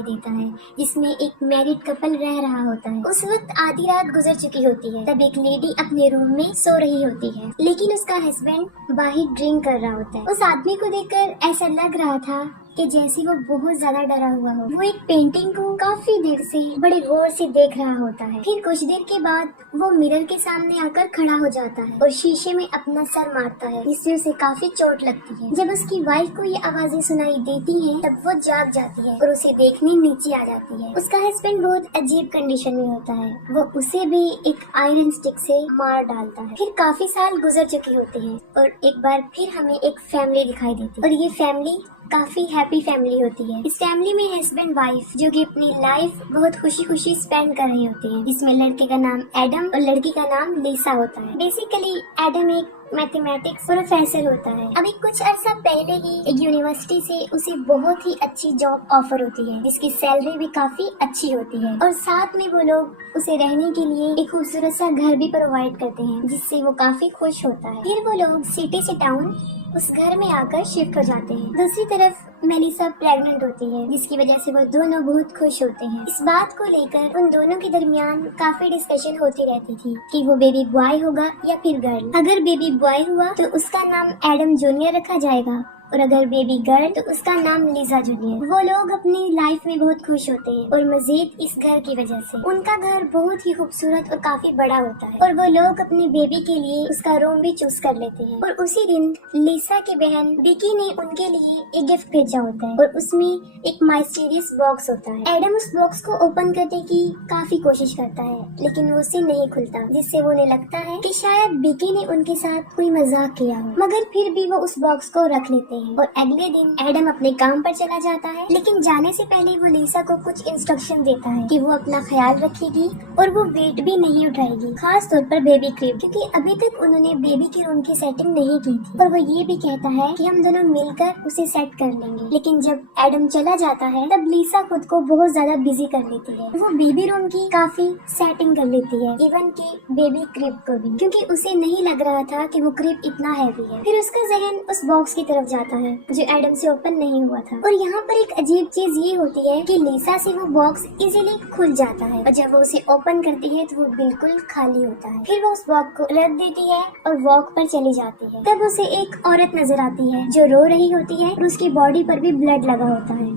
दिखाई देता है जिसमें एक मैरिड कपल रह रहा होता है। उस वक्त आधी रात गुजर चुकी होती है। तब एक लेडी अपने रूम में सो रही होती है, लेकिन उसका हस्बैंड बाहर ड्रिंक कर रहा होता है। उस आदमी को देखकर ऐसा लग रहा था कि जैसे वो बहुत ज्यादा डरा हुआ हो। वो एक पेंटिंग को काफी देर से बड़े गौर से देख रहा होता है। फिर कुछ देर के बाद वो मिरर के सामने आकर खड़ा हो जाता है और शीशे में अपना सर मारता है, जिससे उसे काफी चोट लगती है। जब उसकी वाइफ को ये आवाजें सुनाई देती हैं, तब वो जाग जाती है और उसे देखने नीचे आ जाती है। उसका हस्बैंड बहुत अजीब कंडीशन में होता है। वो उसे भी एक आयरन स्टिक से मार डालता है। फिर काफी साल गुजर चुके होते हैं और एक बार फिर हमें एक फैमिली दिखाई देती है और ये फैमिली काफी हैप्पी फैमिली होती है। इस फैमिली में हस्बैंड वाइफ जो कि अपनी लाइफ बहुत खुशी खुशी स्पेंड कर रही होती है, जिसमें लड़के का नाम एडम और लड़की का नाम लिसा होता है। बेसिकली एडम एक मैथमेटिक्स प्रोफेसर होता है। अभी कुछ अर्सा पहले ही एक यूनिवर्सिटी से उसे बहुत ही अच्छी जॉब ऑफर होती है, जिसकी सैलरी भी काफी अच्छी होती है और साथ में वो लोग उसे रहने के लिए एक खूबसूरत सा घर भी प्रोवाइड करते हैं, जिससे वो काफी खुश होता है। फिर वो लोग सिटी से टाउन उस घर में आकर शिफ्ट हो जाते हैं। दूसरी तरफ मेलिसा प्रेग्नेंट होती है, जिसकी वजह से वो दोनों बहुत खुश होते हैं। इस बात को लेकर उन दोनों के दरमियान काफी डिस्कशन होती रहती थी कि वो बेबी बॉय होगा या फिर गर्ल। अगर बेबी बॉय हुआ तो उसका नाम एडम जूनियर रखा जाएगा और अगर बेबी गर्ल तो उसका नाम लिजा जूनियर। वो लोग अपनी लाइफ में बहुत खुश होते हैं और मजीद इस घर की वजह से। उनका घर बहुत ही खूबसूरत और काफी बड़ा होता है और वो लोग अपने बेबी के लिए उसका रूम भी चूज कर लेते हैं। और उसी दिन लिसा की बहन विकी ने उनके लिए एक गिफ्ट भेजा होता है और उसमें एक माइस्टीरियस बॉक्स होता है। एडम उस बॉक्स को ओपन करने की काफी कोशिश करता है, लेकिन वो उसे नहीं खुलता, जिससे वो उन्हें लगता है कि शायद विकी ने उनके साथ कोई मजाक किया हो। मगर फिर भी वो उस बॉक्स को रख लेते हैं और अगले दिन एडम अपने काम पर चला जाता है। लेकिन जाने से पहले वो लिसा को कुछ इंस्ट्रक्शन देता है कि वो अपना ख्याल रखेगी और वो वेट भी नहीं उठाएगी, खास तौर पर बेबी क्रिब, क्योंकि अभी तक उन्होंने बेबी के रूम की सेटिंग नहीं की थी। और वो ये भी कहता है कि हम दोनों मिलकर उसे सेट कर लेंगे। लेकिन जब एडम चला जाता है तब लिसा खुद को बहुत ज्यादा बिजी कर लेती है। वो बेबी रूम की काफी सेटिंग कर लेती है, इवन की बेबी क्रिब को भी, क्योंकि उसे नहीं लग रहा था कि वो क्रिब इतना हैवी है। फिर उसका जहन उस बॉक्स की तरफ जाता है जो एडम से ओपन नहीं हुआ था। और यहाँ पर एक अजीब चीज ये होती है कि लिसा से वो बॉक्स इजीली खुल जाता है और जब वो उसे ओपन करती है तो वो बिल्कुल खाली होता है। फिर वो उस बॉक्स को रख देती है और वॉक पर चली जाती है। तब उसे एक औरत नजर आती है जो रो रही होती है और उसकी बॉडी पर भी ब्लड लगा होता है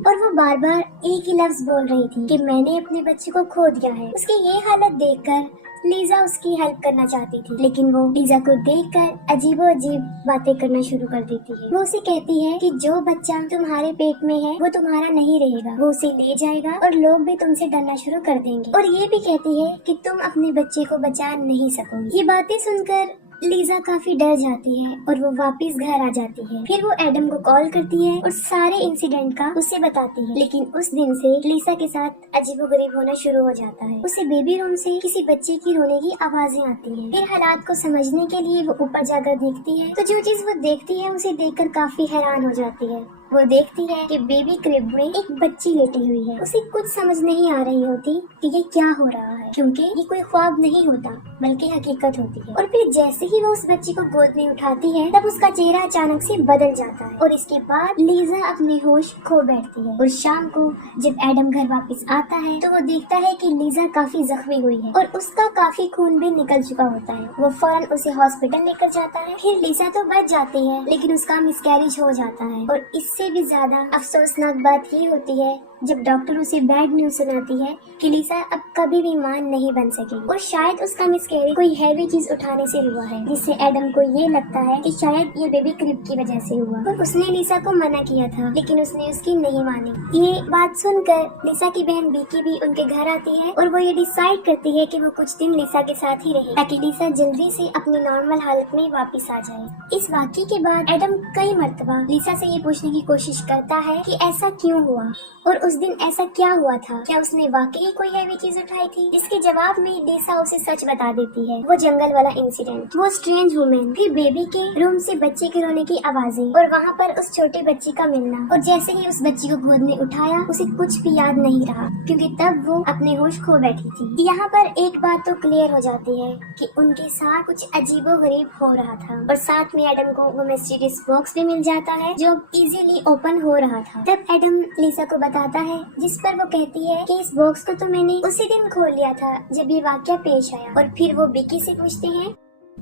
और वो बार बार एक ही लफ्ज बोल रही थी कि मैंने अपने बच्चे को खो दिया है। उसकी ये हालत देखकर लीजा उसकी हेल्प करना चाहती थी, लेकिन वो लीजा को देखकर अजीबो अजीब बातें करना शुरू कर देती है। वो उसे कहती है कि जो बच्चा तुम्हारे पेट में है वो तुम्हारा नहीं रहेगा, वो उसे ले जाएगा और लोग भी तुमसे डरना शुरू कर देंगे। और ये भी कहती है कि तुम अपने बच्चे को बचा नहीं सकोगी। ये बातें सुनकर लीजा काफी डर जाती है और वो वापस घर आ जाती है। फिर वो एडम को कॉल करती है और सारे इंसिडेंट का उसे बताती है। लेकिन उस दिन से लीजा के साथ अजीबोगरीब होना शुरू हो जाता है। उसे बेबी रूम से किसी बच्चे की रोने की आवाजें आती हैं। फिर हालात को समझने के लिए वो ऊपर जाकर देखती है, तो जो चीज वो देखती है उसे देखकर काफी हैरान हो जाती है। वो देखती है कि बेबी क्रिब में एक बच्ची लेटी हुई है। उसे कुछ समझ नहीं आ रही होती कि ये क्या हो रहा है, क्योंकि ये कोई ख्वाब नहीं होता बल्कि हकीकत होती है। और फिर जैसे ही वो उस बच्ची को गोद में उठाती है तब उसका चेहरा अचानक से बदल जाता है और इसके बाद लीजा अपने होश खो बैठती है। और शाम को जब एडम घर वापस आता है तो वो देखता है कि लीजा काफी जख्मी हुई है और उसका काफी खून भी निकल चुका होता है। वो फौरन उसे हॉस्पिटल लेकर जाता है। फिर लीजा तो बच जाती है, लेकिन उसका मिसकैरेज हो जाता है। और इससे भी ज्यादा अफसोसनाक बात ये होती है जब डॉक्टर उसे बैड न्यूज सुनाती है कि लिसा अब कभी भी मां नहीं बन सकेगी और शायद उसका मिसकैरेज कोई हैवी चीज उठाने से हुआ है, जिससे एडम को ये लगता है कि शायद ये बेबी क्रिब की वजह से हुआ। और उसने लिसा को मना किया था, लेकिन उसने उसकी नहीं मानी। ये बात सुनकर लिसा की बहन विकी भी उनके घर आती है और वो ये डिसाइड करती है कि वो कुछ दिन लिसा के साथ ही रहे ताकि लिसा जल्दी से अपनी नॉर्मल हालत में वापस आ जाए। इस वाकये के बाद एडम कई मर्तबा लिसा से ये पूछने की कोशिश करता है कि ऐसा क्यों हुआ और उस दिन ऐसा क्या हुआ था, क्या उसने वाकई कोई हैवी चीज उठाई थी। इसके जवाब में लिसा उसे सच बता देती है, वो जंगल वाला इंसिडेंट, वो स्ट्रेंज वुमेन, फिर बेबी के रूम से बच्चे के रोने की आवाजें और वहाँ पर उस छोटे बच्चे का मिलना। और जैसे ही उस बच्ची को गोद में उठाया उसे कुछ भी याद नहीं रहा, क्योंकि तब वो अपने होश खो बैठी थी। यहाँ पर एक बात तो क्लियर हो जाती है कि उनके साथ कुछ अजीबो गरीब हो रहा था और साथ में एडम को वो मिस्टीरियस बॉक्स भी मिल जाता है जो इजीली कि ओपन हो रहा था। तब एडम लिसा को बताता है, जिस पर वो कहती है कि इस बॉक्स को तो मैंने उसी दिन खोल लिया था जब ये वाकया पेश आया। और फिर वो बिकी से पूछते हैं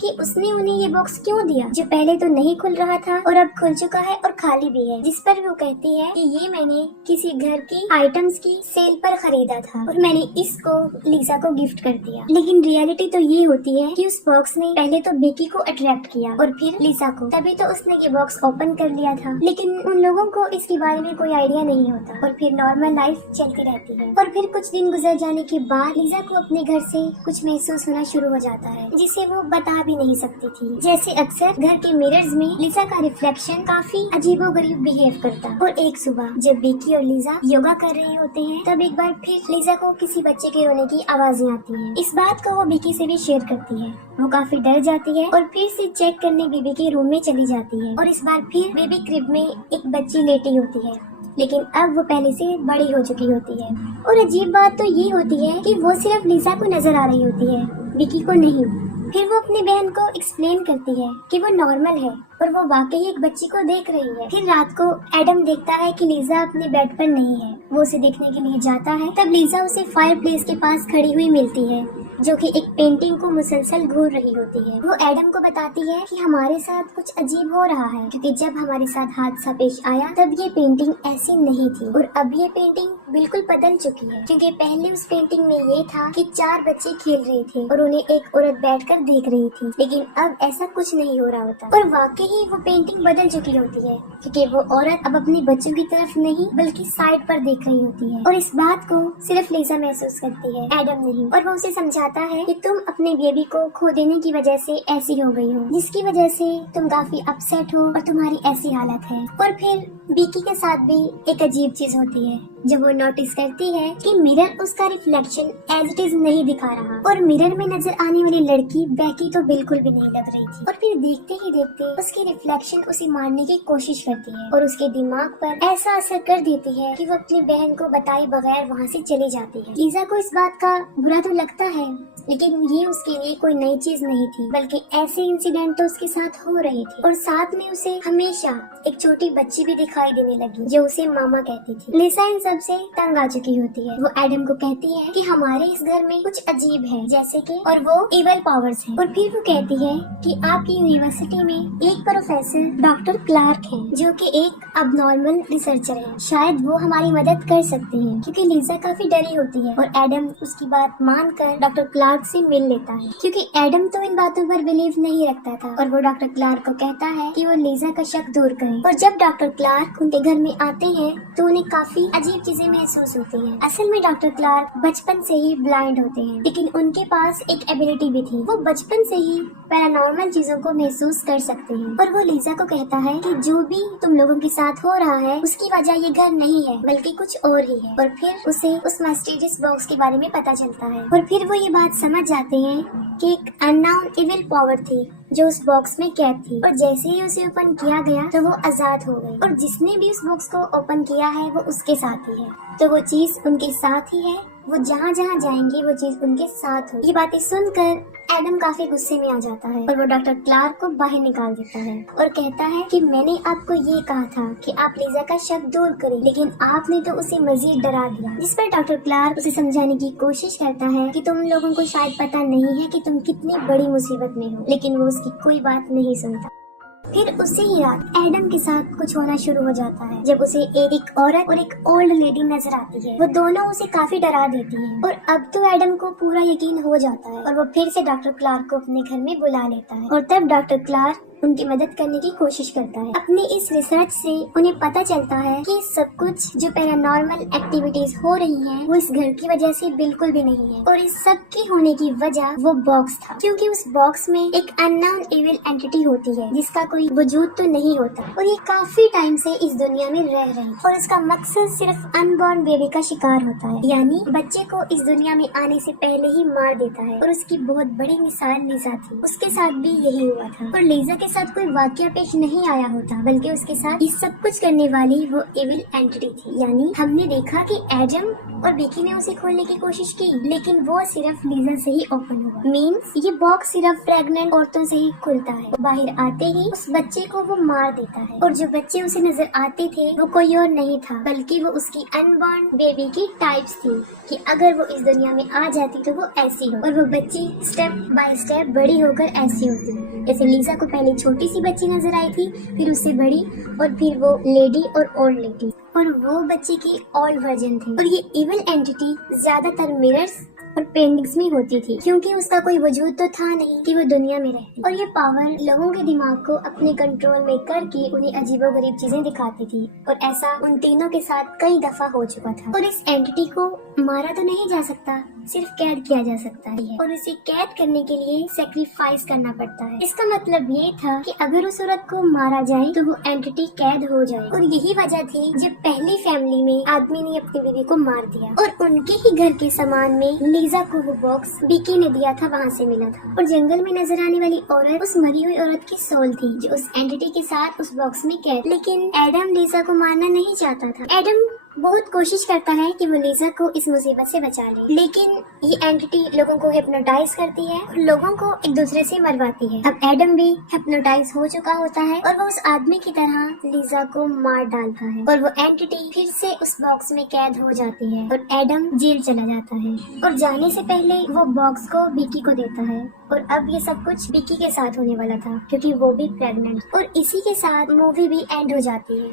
कि उसने उन्हें ये बॉक्स क्यों दिया जो पहले तो नहीं खुल रहा था और अब खुल चुका है और खाली भी है। जिस पर वो कहती है कि ये मैंने किसी घर की आइटम्स की सेल पर खरीदा था और मैंने इसको लिसा को गिफ्ट कर दिया। लेकिन रियलिटी तो ये होती है कि उस बॉक्स ने पहले तो बिकी को अट्रैक्ट किया और फिर लिसा को, तभी तो उसने ये बॉक्स ओपन कर लिया था। लेकिन उन लोगों को इसके बारे में कोई आइडिया नहीं होता और फिर नॉर्मल लाइफ चलती रहती है। और फिर कुछ दिन गुजर जाने के बाद लिसा को अपने घर से कुछ महसूस होना शुरू हो जाता है जिसे वो बता भी नहीं सकती थी। जैसे अक्सर घर के मिरर्स में लिसा का रिफ्लेक्शन काफी अजीबोगरीब बिहेव करता। और एक सुबह जब बिकी और लिसा योगा कर रहे होते हैं तब एक बार फिर लिसा को किसी बच्चे के रोने की आवाजें आती हैं। इस बात को वो बिकी से भी शेयर करती है। वो काफी डर जाती है और फिर से चेक करने बेबी के रूम में चली जाती है और इस बार फिर बेबी क्रिब में एक बच्ची लेटी होती है, लेकिन अब वो पहले से बड़ी हो चुकी होती है। और अजीब बात तो ये होती है कि वो सिर्फ लिसा को नजर आ रही होती है, बिकी को नहीं। फिर वो अपनी बहन को एक्सप्लेन करती है कि वो नॉर्मल है और वो वाकई एक बच्ची को देख रही है। फिर रात को एडम देखता है कि लिसा अपने बेड पर नहीं है। वो उसे देखने के लिए जाता है। तब लिसा उसे फायर प्लेस के पास खड़ी हुई मिलती है जो कि एक पेंटिंग को मुसलसल घूर रही होती है। वो एडम को बताती है कि हमारे साथ कुछ अजीब हो रहा है क्योंकि जब हमारे साथ हादसा पेश आया तब ये पेंटिंग ऐसी नहीं थी और अब ये पेंटिंग बिल्कुल बदल चुकी है। क्योंकि पहले उस पेंटिंग में ये था कि 4 बच्चे खेल रहे थे और उन्हें एक औरत बैठकर देख रही थी, लेकिन अब ऐसा कुछ नहीं हो रहा होता। और वाकई ही वो पेंटिंग बदल चुकी होती है क्योंकि वो औरत अब अपने बच्चों की तरफ नहीं बल्कि साइड पर देख रही होती है। और इस बात को सिर्फ लिसा महसूस करती है, एडम नहीं। और वो उसे समझाता है कि तुम अपने बेबी को खो देने की वजह से ऐसी हो गई हो, जिसकी वजह से तुम काफी अपसेट हो और तुम्हारी ऐसी हालत है। और फिर बिकी के साथ भी एक अजीब चीज होती है जब वो नोटिस करती है कि मिरर उसका रिफ्लेक्शन एज इट इज नहीं दिखा रहा और मिरर में नजर आने वाली लड़की बैकी तो बिल्कुल भी नहीं लग रही थी। और फिर देखते ही देखते उसकी रिफ्लेक्शन उसे मारने की कोशिश करती है और उसके दिमाग पर ऐसा असर कर देती है कि वो अपनी बहन को बताए बगैर वहाँ से चली जाती है। लिसा को इस बात का बुरा तो लगता है, लेकिन ये उसके लिए कोई नई चीज नहीं थी, बल्कि ऐसे इंसिडेंट तो उसके साथ हो रहे थे। और साथ में उसे हमेशा एक छोटी बच्ची भी दिखाई देने लगी जो उसे मामा कहती थी। लिसा इन सब से तंग आ चुकी होती है। वो एडम को कहती है कि हमारे इस घर में कुछ अजीब है जैसे कि, और वो इवल पावर्स हैं। और फिर वो कहती है कि आपकी यूनिवर्सिटी में एक प्रोफेसर डॉक्टर क्लार्क हैं जो कि एक अबनॉर्मल रिसर्चर है। शायद वो हमारी मदद कर सकते हैं। क्योंकि लिसा काफी डरी होती है और एडम उसकी बात मानकर डॉक्टर क्लार्क से मिल लेता है क्योंकि एडम तो इन बातों पर बिलीव नहीं रखता था। और वो डॉक्टर क्लार्क को कहता है कि वो लिसा का शक दूर करे। और जब डॉक्टर क्लार्क उनके घर में आते हैं तो उन्हें काफी अजीब चीजें महसूस होती हैं। असल में डॉक्टर क्लार्क बचपन से ही ब्लाइंड होते हैं, लेकिन उनके पास एक एबिलिटी भी थी। वो बचपन से ही पैरानॉर्मल चीजों को महसूस कर सकते हैं। और वो लिसा को कहता है कि जो भी तुम लोगों के साथ हो रहा है उसकी वजह ये घर नहीं है बल्कि कुछ और ही है। और फिर उसे उस मिस्टीरियस बॉक्स के बारे में पता चलता है और फिर वो ये बात समझ जाते हैं कि एक अननोन इविल पावर थी जो उस बॉक्स में कैद थी। और जैसे ही उसे ओपन किया गया तो वो आजाद हो गई और जिसने भी उस बॉक्स को ओपन किया है वो उसके साथ ही है। तो वो चीज उनके साथ ही है, वो जहाँ जहाँ जाएंगे वो चीज उनके साथ हो। ये बातें सुनकर एडम काफी गुस्से में आ जाता है और वो डॉक्टर क्लार्क को बाहर निकाल देता है और कहता है कि मैंने आपको ये कहा था कि आप लिसा का शक दूर करें, लेकिन आपने तो उसे मजीद डरा दिया। जिस पर डॉक्टर क्लार्क उसे समझाने की कोशिश करता है कि तुम लोगों को शायद पता नहीं है कि तुम कितनी बड़ी मुसीबत में हो, लेकिन वो उसकी कोई बात नहीं सुनता। फिर उसी ही रात एडम के साथ कुछ होना शुरू हो जाता है जब उसे एक औरत और एक ओल्ड लेडी नजर आती है। वो दोनों उसे काफी डरा देती हैं और अब तो एडम को पूरा यकीन हो जाता है और वो फिर से डॉक्टर क्लार्क को अपने घर में बुला लेता है। और तब डॉक्टर क्लार्क उनकी मदद करने की कोशिश करता है। अपनी इस रिसर्च से उन्हें पता चलता है कि सब कुछ जो पैरानॉर्मल एक्टिविटीज हो रही हैं वो इस घर की वजह से बिल्कुल भी नहीं है और इस सब की होने की वजह वो बॉक्स था, क्योंकि उस बॉक्स में एक अननोन इविल एंटिटी होती है जिसका कोई वजूद तो नहीं होता और ये काफी टाइम से इस दुनिया में रह रही और इसका मकसद सिर्फ अनबॉर्न बेबी का शिकार होता है, यानी बच्चे को इस दुनिया में आने से पहले ही मार देता है। और उसकी बहुत बड़ी मिसाल लिसा थी, उसके साथ भी यही हुआ था। और लिसा के साथ कोई वाकया पेश नहीं आया होता, बल्कि उसके साथ ये सब कुछ करने वाली वो इविल एंटिटी थी। यानी हमने देखा कि एडम और बिकी ने उसे खोलने की कोशिश की, लेकिन वो सिर्फ लीजा से ही ओपन हुआ। मीन्स ये बॉक्स सिर्फ प्रेग्नेंट औरतों से ही खुलता है। बाहर आते ही उस बच्चे को वो मार देता है और जो बच्चे उसे नजर आते थे वो कोई और नहीं था बल्कि वो उसकी अनबॉर्न बेबी की टाइप्स थी कि अगर वो इस दुनिया में आ जाती तो वो ऐसी हो, और वो बच्ची स्टेप बाय स्टेप बड़ी होकर ऐसी होती। जैसे लीजा को पहले छोटी सी बच्ची नजर आई थी, फिर उससे बड़ी, और फिर वो लेडी और ओल्ड लेडी, और वो बच्ची की ओल्ड वर्जन थी। और ये इविल एंटिटी ज्यादातर मिरर्स और पेंटिंग्स में होती थी क्योंकि उसका कोई वजूद तो था नहीं कि वो दुनिया में रहती, और ये पावर लोगों के दिमाग को अपने कंट्रोल में करके उन्हें अजीबोगरीब चीजें दिखाती थी। और ऐसा उन तीनों के साथ कई दफा हो चुका था। और इस एंटिटी को मारा तो नहीं जा सकता, सिर्फ कैद किया जा सकता है, और उसे कैद करने के लिए सेक्रीफाइस करना पड़ता है। इसका मतलब ये था कि अगर उस औरत को मारा जाए तो वो एंटिटी कैद हो जाए। और यही वजह थी जब पहली फैमिली में आदमी ने अपनी बीवी को मार दिया और उनके ही घर के सामान में लीजा को वो बॉक्स बिकी ने दिया था, वहाँ से मिला था। और जंगल में नजर आने वाली औरत उस मरी हुई औरत की सोल थी जो उस एंटिटी के साथ उस बॉक्स में कैद। लेकिन एडम लीजा को मारना नहीं चाहता था। एडम बहुत कोशिश करता है कि वो लीजा को इस मुसीबत से बचा ले, लेकिन ये एंटिटी लोगों को हिप्नोटाइज करती है और लोगों को एक दूसरे से मरवाती है। अब एडम भी हिप्नोटाइज हो चुका होता है और वो उस आदमी की तरह लीजा को मार डालता है, और वो एंटिटी फिर से उस बॉक्स में कैद हो जाती है और एडम जेल चला जाता है। और जाने से पहले वो बॉक्स को बिकी को देता है। और अब ये सब कुछ बिकी के साथ होने वाला था क्योंकि वो भी प्रेग्नेंट। और इसी के साथ मूवी भी एंड हो जाती है।